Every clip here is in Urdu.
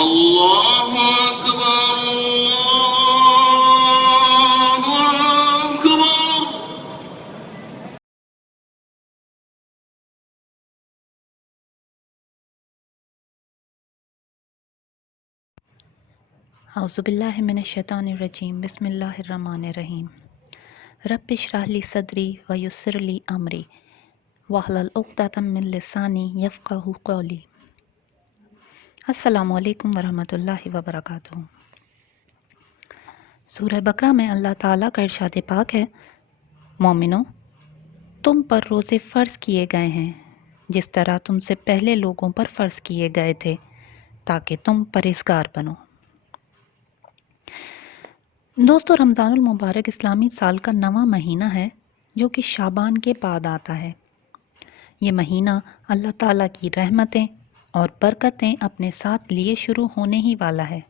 اللہ اکبر اللہ اکبر۔ اعوذ باللہ من الشیطان الرجیم، بسم اللہ الرحمن الرحیم۔ رب اشرح لی صدری ویسر لی امری واحلل عقدۃ من لسانی یفقہوا قولی۔ السلام علیکم ورحمۃ اللہ وبرکاتہ۔ سورہ بقرہ میں اللہ تعالیٰ کا ارشاد پاک ہے، مومنو تم پر روزے فرض کیے گئے ہیں جس طرح تم سے پہلے لوگوں پر فرض کیے گئے تھے تاکہ تم پرہیزگار بنو۔ دوستو، رمضان المبارک اسلامی سال کا 9واں مہینہ ہے جو کہ شعبان کے بعد آتا ہے۔ یہ مہینہ اللہ تعالیٰ کی رحمتیں اور برکتیں اپنے ساتھ لیے شروع ہونے ہی والا ہے۔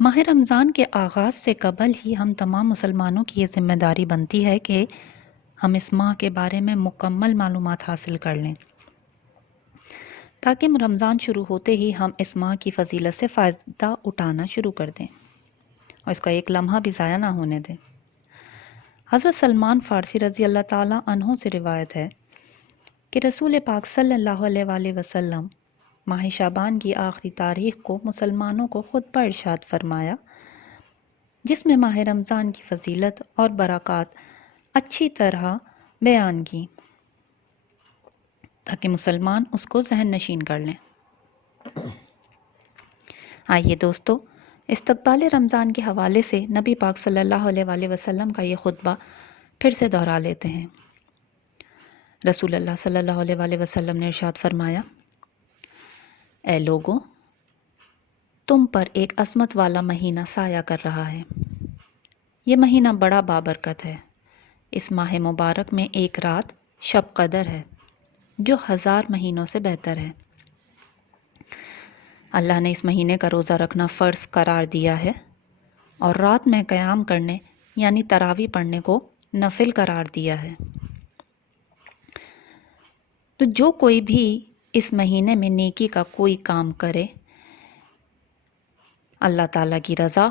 ماہ رمضان کے آغاز سے قبل ہی ہم تمام مسلمانوں کی یہ ذمہ داری بنتی ہے کہ ہم اس ماہ کے بارے میں مکمل معلومات حاصل کر لیں تاکہ رمضان شروع ہوتے ہی ہم اس ماہ کی فضیلت سے فائدہ اٹھانا شروع کر دیں اور اس کا ایک لمحہ بھی ضائع نہ ہونے دیں۔ حضرت سلمان فارسی رضی اللہ تعالیٰ عنہ سے روایت ہے کہ رسول پاک صلی اللہ علیہ وآلہ وسلم ماہ شعبان کی آخری تاریخ کو مسلمانوں کو خطبہ ارشاد فرمایا، جس میں ماہ رمضان کی فضیلت اور برکات اچھی طرح بیان کی تاکہ مسلمان اس کو ذہن نشین کر لیں۔ آئیے دوستو، استقبال رمضان کے حوالے سے نبی پاک صلی اللہ علیہ وآلہ وسلم کا یہ خطبہ پھر سے دہرا لیتے ہیں۔ رسول اللہ صلی اللہ علیہ وآلہ وسلم نے ارشاد فرمایا، اے لوگوں، تم پر ایک عظمت والا مہینہ سایہ کر رہا ہے۔ یہ مہینہ بڑا بابرکت ہے۔ اس ماہ مبارک میں ایک رات شب قدر ہے جو 1000 مہینوں سے بہتر ہے۔ اللہ نے اس مہینے کا روزہ رکھنا فرض قرار دیا ہے اور رات میں قیام کرنے یعنی تراویح پڑھنے کو نفل قرار دیا ہے۔ تو جو کوئی بھی اس مہینے میں نیکی کا کوئی کام کرے، اللہ تعالیٰ کی رضا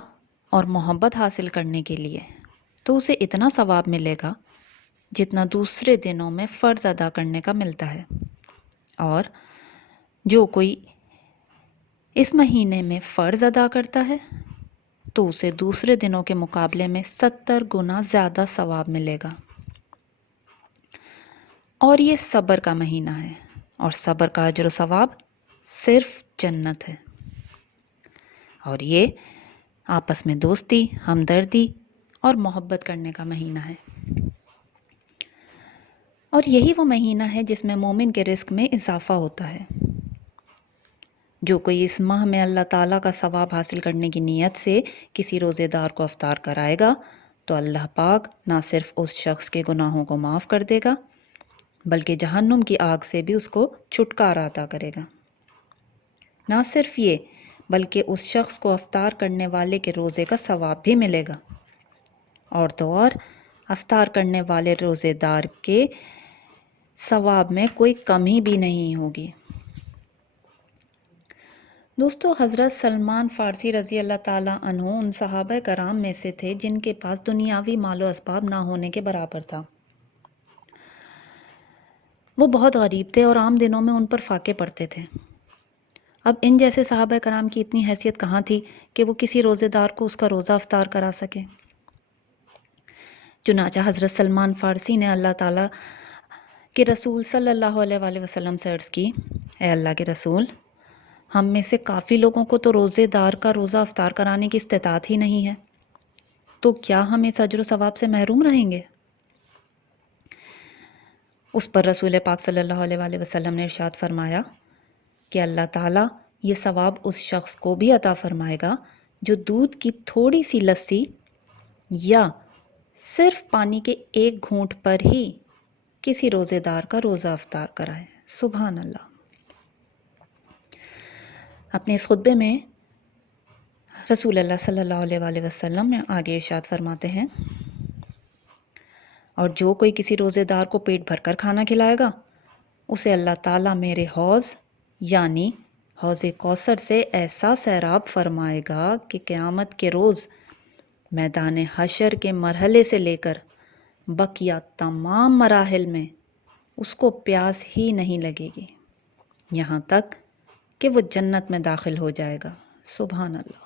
اور محبت حاصل کرنے کے لیے، تو اسے اتنا ثواب ملے گا جتنا دوسرے دنوں میں فرض ادا کرنے کا ملتا ہے، اور جو کوئی اس مہینے میں فرض ادا کرتا ہے تو اسے دوسرے دنوں کے مقابلے میں 70 گنا زیادہ ثواب ملے گا۔ اور یہ صبر کا مہینہ ہے، اور صبر کا اجر و ثواب صرف جنت ہے۔ اور یہ آپس میں دوستی، ہمدردی اور محبت کرنے کا مہینہ ہے۔ اور یہی وہ مہینہ ہے جس میں مومن کے رزق میں اضافہ ہوتا ہے۔ جو کوئی اس ماہ میں اللہ تعالیٰ کا ثواب حاصل کرنے کی نیت سے کسی روزے دار کو افطار کرائے گا تو اللہ پاک نہ صرف اس شخص کے گناہوں کو معاف کر دے گا بلکہ جہنم کی آگ سے بھی اس کو چھٹکارا عطا کرے گا۔ نہ صرف یہ بلکہ اس شخص کو افطار کرنے والے کے روزے کا ثواب بھی ملے گا، اور تو اور افطار کرنے والے روزے دار کے ثواب میں کوئی کمی بھی نہیں ہوگی۔ دوستو، حضرت سلمان فارسی رضی اللہ تعالیٰ عنہ ان صحابہ کرام میں سے تھے جن کے پاس دنیاوی مال و اسباب نہ ہونے کے برابر تھا۔ وہ بہت غریب تھے اور عام دنوں میں ان پر فاقے پڑتے تھے۔ اب ان جیسے صحابہ کرام کی اتنی حیثیت کہاں تھی کہ وہ کسی روزے دار کو اس کا روزہ افطار کرا سکے۔ چنانچہ حضرت سلمان فارسی نے اللہ تعالیٰ کے رسول صلی اللہ علیہ وآلہ وسلم سے عرض کی، اے اللہ کے رسول، ہم میں سے کافی لوگوں کو تو روزے دار کا روزہ افطار کرانے کی استطاعت ہی نہیں ہے، تو کیا ہم اس اجر و ثواب سے محروم رہیں گے؟ اس پر رسول پاک صلی اللہ علیہ وآلہ وسلم نے ارشاد فرمایا کہ اللہ تعالیٰ یہ ثواب اس شخص کو بھی عطا فرمائے گا جو دودھ کی تھوڑی سی لسی یا صرف پانی کے ایک گھونٹ پر ہی کسی روزے دار کا روزہ افطار کرائے۔ سبحان اللہ۔ اپنے اس خطبے میں رسول اللہ صلی اللہ علیہ وآلہ وسلم نے آگے ارشاد فرماتے ہیں، اور جو کوئی کسی روزے دار کو پیٹ بھر کر کھانا کھلائے گا اسے اللہ تعالیٰ میرے حوض یعنی حوض کوثر سے ایسا سیراب فرمائے گا کہ قیامت کے روز میدان حشر کے مرحلے سے لے کر بقیہ تمام مراحل میں اس کو پیاس ہی نہیں لگے گی، یہاں تک کہ وہ جنت میں داخل ہو جائے گا۔ سبحان اللہ۔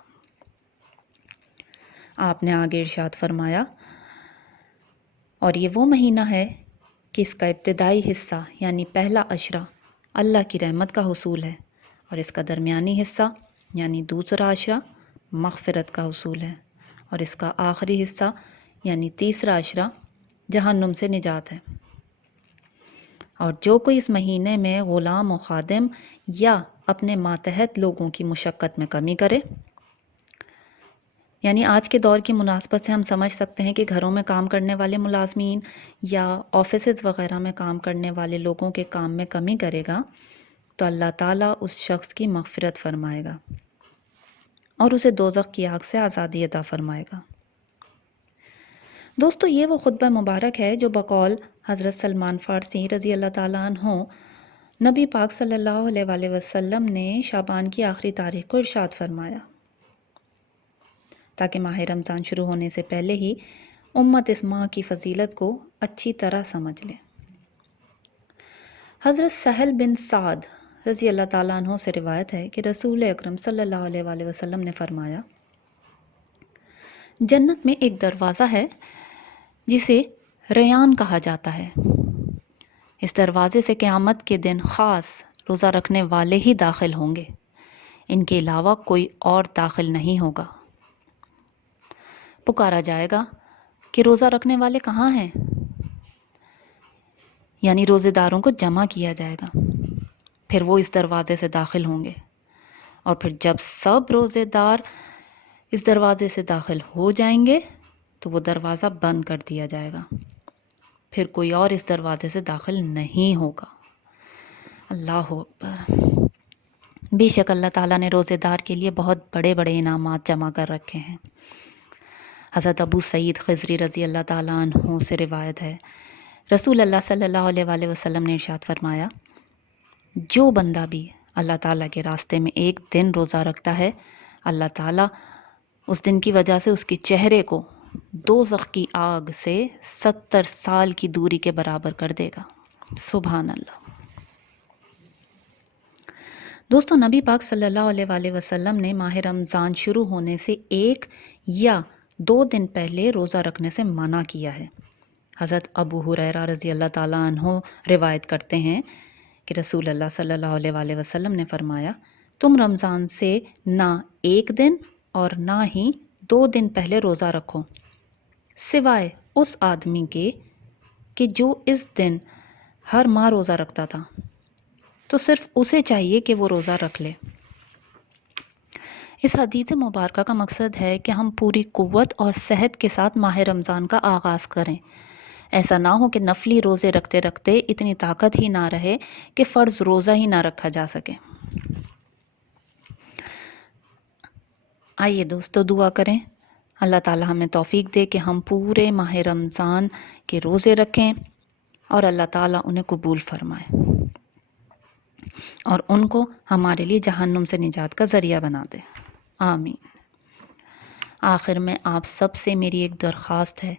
آپ نے آگے ارشاد فرمایا، اور یہ وہ مہینہ ہے کہ اس کا ابتدائی حصہ یعنی پہلا عشرہ اللہ کی رحمت کا حصول ہے، اور اس کا درمیانی حصہ یعنی دوسرا عشرہ مغفرت کا حصول ہے، اور اس کا آخری حصہ یعنی تیسرا عشرہ جہنم سے نجات ہے۔ اور جو کوئی اس مہینے میں غلام و خادم یا اپنے ماتحت لوگوں کی مشقت میں کمی کرے، یعنی آج کے دور کی مناسبت سے ہم سمجھ سکتے ہیں کہ گھروں میں کام کرنے والے ملازمین یا آفیسز وغیرہ میں کام کرنے والے لوگوں کے کام میں کمی کرے گا تو اللہ تعالیٰ اس شخص کی مغفرت فرمائے گا اور اسے دوزخ کی آگ سے آزادی عطا فرمائے گا۔ دوستو، یہ وہ خطبہ مبارک ہے جو بقول حضرت سلمان فارسی رضی اللہ تعالیٰ عنہ نبی پاک صلی اللہ علیہ وآلہ وسلم نے شعبان کی آخری تاریخ کو ارشاد فرمایا تاکہ ماہ رمضان شروع ہونے سے پہلے ہی امت اس ماہ کی فضیلت کو اچھی طرح سمجھ لے۔ حضرت سہل بن سعد رضی اللہ تعالیٰ عنہ سے روایت ہے کہ رسول اکرم صلی اللہ علیہ وآلہ وسلم نے فرمایا، جنت میں ایک دروازہ ہے جسے ریان کہا جاتا ہے، اس دروازے سے قیامت کے دن خاص روزہ رکھنے والے ہی داخل ہوں گے، ان کے علاوہ کوئی اور داخل نہیں ہوگا۔ پکارا جائے گا کہ روزہ رکھنے والے کہاں ہیں؟ یعنی روزے داروں کو جمع کیا جائے گا، پھر وہ اس دروازے سے داخل ہوں گے، اور پھر جب سب روزے دار اس دروازے سے داخل ہو جائیں گے تو وہ دروازہ بند کر دیا جائے گا، پھر کوئی اور اس دروازے سے داخل نہیں ہوگا۔ اللہ اکبر۔ بے شک اللہ تعالیٰ نے روزے دار کے لیے بہت بڑے بڑے انعامات جمع کر رکھے ہیں۔ حضرت ابو سعید خضری رضی اللہ تعالیٰ عنہ سے روایت ہے، رسول اللہ صلی اللہ علیہ وآلہ وسلم نے ارشاد فرمایا، جو بندہ بھی اللہ تعالیٰ کے راستے میں ایک دن روزہ رکھتا ہے، اللہ تعالیٰ اس دن کی وجہ سے اس کے چہرے کو دوزخ کی آگ سے 70 سال کی دوری کے برابر کر دے گا۔ سبحان اللہ۔ دوستو، نبی پاک صلی اللہ علیہ وآلہ وسلم نے ماہ رمضان شروع ہونے سے 1 یا 2 دن پہلے روزہ رکھنے سے منع کیا ہے۔ حضرت ابو ہریرہ رضی اللہ تعالیٰ عنہ روایت کرتے ہیں کہ رسول اللہ صلی اللہ علیہ وآلہ وسلم نے فرمایا، تم رمضان سے نہ 1 دن اور نہ ہی 2 دن پہلے روزہ رکھو، سوائے اس آدمی کے کہ جو اس دن ہر ماہ روزہ رکھتا تھا، تو صرف اسے چاہیے کہ وہ روزہ رکھ لے۔ اس حدیث مبارکہ کا مقصد ہے کہ ہم پوری قوت اور صحت کے ساتھ ماہ رمضان کا آغاز کریں۔ ایسا نہ ہو کہ نفلی روزے رکھتے رکھتے اتنی طاقت ہی نہ رہے کہ فرض روزہ ہی نہ رکھا جا سکے۔ آئیے دوستو دعا کریں، اللہ تعالیٰ ہمیں توفیق دے کہ ہم پورے ماہ رمضان کے روزے رکھیں اور اللہ تعالیٰ انہیں قبول فرمائے اور ان کو ہمارے لیے جہنم سے نجات کا ذریعہ بنا دے۔ آمین۔ آخر میں آپ سب سے میری ایک درخواست ہے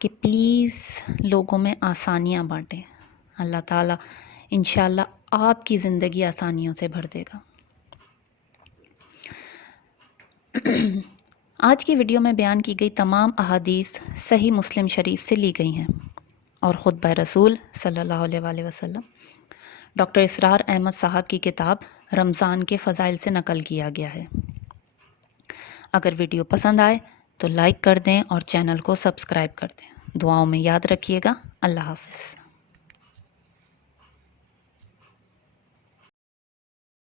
کہ پلیز لوگوں میں آسانیاں بانٹیں، اللہ تعالیٰ انشاءاللہ آپ کی زندگی آسانیوں سے بھر دے گا۔ آج کی ویڈیو میں بیان کی گئی تمام احادیث صحیح مسلم شریف سے لی گئی ہیں اور خطبہ رسول صلی اللہ علیہ وآلہ وسلم ڈاکٹر اسرار احمد صاحب کی کتاب رمضان کے فضائل سے نقل کیا گیا ہے۔ اگر ویڈیو پسند آئے تو لائک کر دیں اور چینل کو سبسکرائب کر دیں۔ دعاؤں میں یاد رکھیے گا۔ اللہ حافظ۔